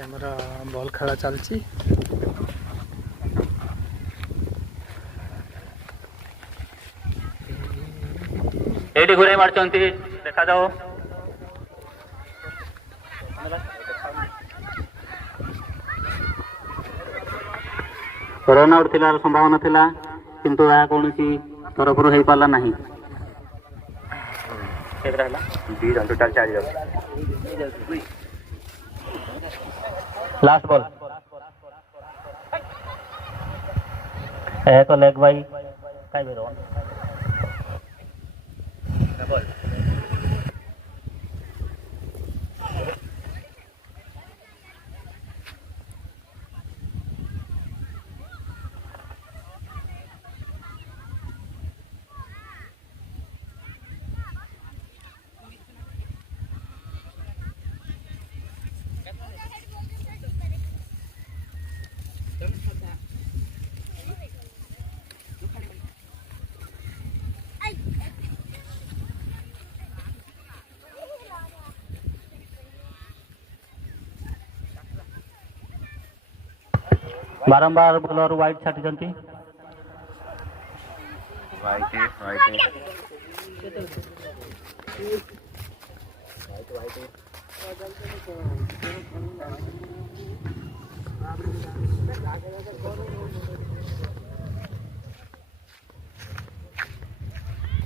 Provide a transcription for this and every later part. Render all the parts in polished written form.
ଆମର ବଲ୍ ଖେଳ ଚାଲିଛି। ଏଇଠି ଘୁରେଇ ମାରୁଛନ୍ତି, ଦେଖାଯାଉ। ରନ୍ ଆଉଟ୍ ଥିବାର ସମ୍ଭାବନା ଥିଲା, କିନ୍ତୁ ଏହା କୌଣସି ତରଫରୁ ହେଇପାରିଲା ନାହିଁ। ଲାଷ୍ଟ ବଲ୍, ଏକ ଲେଗ୍ ବାଇ ବାରମ୍ବାର ବୋଲର ୱାଇଡ୍ ଛାଟିଛନ୍ତି।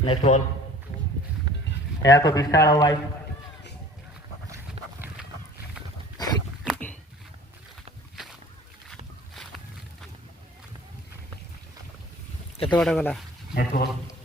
ନେକ୍ସଟ ବଲ୍, ଏହା ଏକ ବିଶାଳ ୱାଇଡ୍। କେତେ ବାଟ ଗଲା? Next ball.